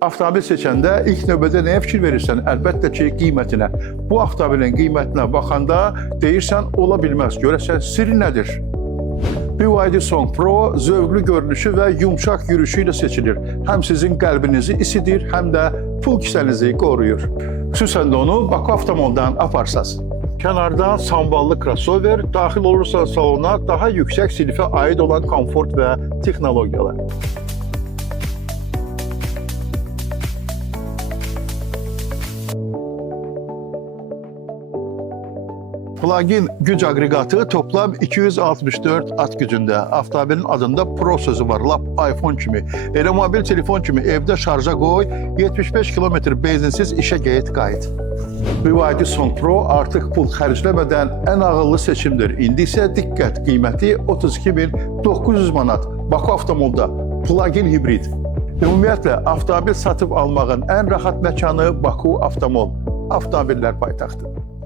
Avtomobil seçəndə ilk növbədə nəyə fikir verirsən? Əlbəttə ki, qiymətinə. Bu avtomobilin qiymətinə baxanda deyirsən, ola bilməz. Görəsən, sirri nədir? BYD Song Pro zövqlü görünüşü və yumşaq yürüyüşü ilə seçilir. Həm sizin qəlbinizi isidir, həm də pul kisənizi qoruyur. Xüsusən də onu Baku Avtomoldan aparsaz. Kənarda samballı crossover, daxil olursa salona daha yüksək sinifə aid olan komfort və texnologiyalar. Plug-in güc aqreqatı toplam 264 at gücündə. Avtomobilin adında Pro sözü var, lap iPhone kimi. Elə mobil telefon kimi evdə şarja qoy, 75 km benzinsiz işə qayıt. BYD Song Pro artıq pul xərcləmədən ən ağıllı seçimdir. İndi isə diqqət, qiyməti 32.900 manat. Baku Avtomolda plug-in hibrid. Ümumiyyətlə, avtomobil satıb almağın ən rahat məkanı Baku Avtomol. Avtomobillər paytaxtı.